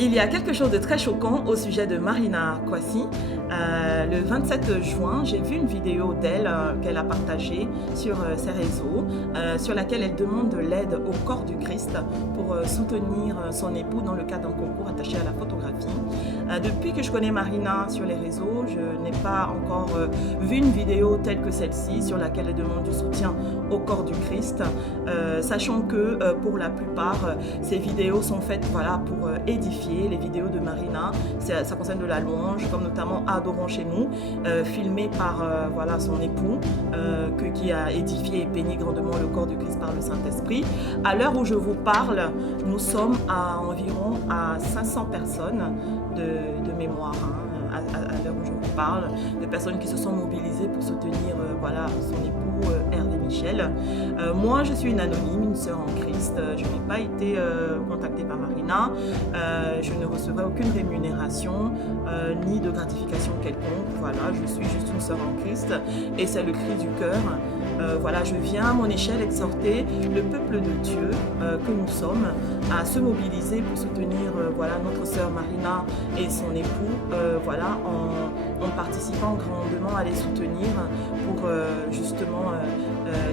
Il y a quelque chose de très choquant au sujet de Marina Kwasi. Le 27 juin, j'ai vu une vidéo d'elle qu'elle a partagée sur ses réseaux, sur laquelle elle demande de l'aide au corps du Christ pour soutenir son époux dans le cadre d'un concours attaché à la photographie. Depuis que je connais Marina sur les réseaux, je n'ai pas encore vu une vidéo telle que celle-ci sur laquelle elle demande du soutien au corps du Christ, sachant que pour la plupart, ces vidéos sont faites pour édifier. Les vidéos de Marina, ça concerne de la louange, comme notamment Adorons chez nous, filmé par son époux, qui a édifié et béni grandement le corps du Christ par le Saint-Esprit. À l'heure où je vous parle, nous sommes à environ 500 personnes de mémoire, à l'heure où je vous parle, de personnes qui se sont mobilisées pour soutenir son époux Hervé Michel. Moi, je suis une anonyme, une sœur en Christ. Je n'ai pas été contactée par Marina. Je ne recevrai aucune rémunération ni de gratification quelconque. Voilà, je suis juste une sœur en Christ et c'est le cri du cœur. Je viens à mon échelle exhorter le peuple de Dieu que nous sommes à se mobiliser pour soutenir notre sœur Marina et son époux en participant grandement à les soutenir pour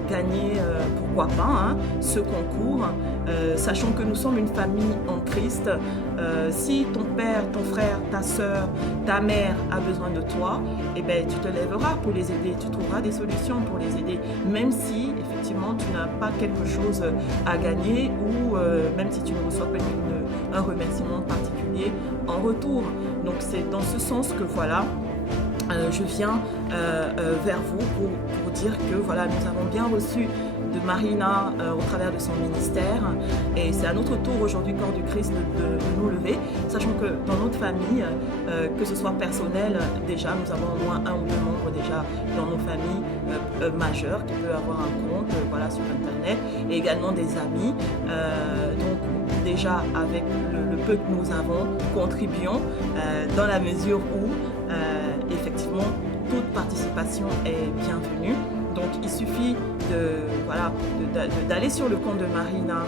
gagner, pourquoi pas, ce concours, sachant que nous sommes une famille en Christ. Si ton père, ton frère, ta sœur, ta mère a besoin de toi, tu te lèveras pour les aider, tu trouveras des solutions pour les aider, même si effectivement tu n'as pas quelque chose à gagner ou même si tu ne reçois pas un remerciement particulier en retour. Donc c'est dans ce sens que je viens vers vous pour dire que nous avons bien reçu de Marina au travers de son ministère et c'est à notre tour aujourd'hui, corps du Christ, de nous lever, sachant que dans notre famille, que ce soit personnel, déjà nous avons au moins un ou deux membres déjà dans nos familles majeures qui peuvent avoir un compte sur internet et également des amis. Donc déjà avec le peu que nous avons, contribuons dans la mesure où effectivement toute participation est bienvenue. Donc il suffit d'aller sur le compte de Marina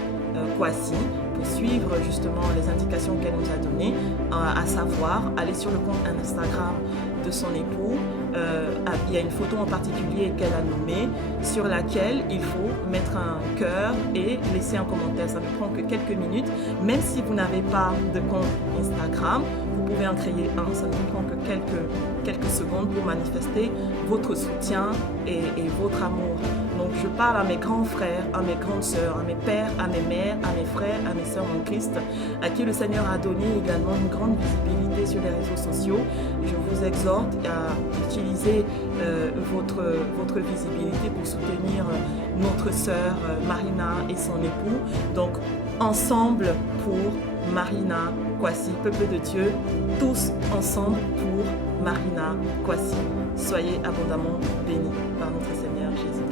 Kwasi pour suivre justement les indications qu'elle nous a données, à savoir aller sur le compte Instagram de son époux. Il y a une photo en particulier qu'elle a nommée sur laquelle il faut mettre un cœur et laisser un commentaire. Ça ne prend que quelques minutes. Même si vous n'avez pas de compte Instagram, vous pouvez en créer un. Ça ne prend que quelques secondes pour manifester votre soutien et votre amour. Donc je parle à mes grands frères, à mes grandes sœurs, à mes pères, à mes mères, à mes frères, à mes sœurs en Christ, à qui le Seigneur a donné également une grande visibilité sur les réseaux sociaux. Je vous exhorte à utiliser votre visibilité pour soutenir notre sœur Marina et son époux. Donc ensemble pour Marina Kwasi, peuple de Dieu, tous ensemble pour Marina Kwasi. Soyez abondamment bénis par notre Seigneur Jésus-Christ.